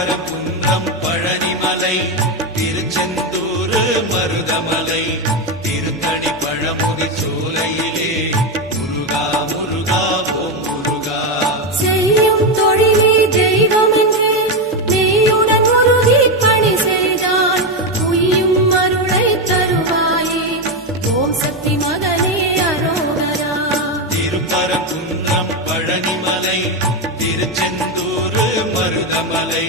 திருப்பரங்குன்றம் பழனிமலை திருச்செந்தூர் மருதமலை திருத்தணி பழமுதி சோலையிலே முருகா முருகா ஓம் முருகா. செய்யும் தொழிலே தெய்வம் என்று மெய்யுடன் உறுதி பணி செய்தால் உய்யும் அருளை தருவாயே. ஓம் சக்தி மகனே அரோகரா. திருப்பரங்குன்றம் பழனிமலை திருச்செந்தூர் மருதமலை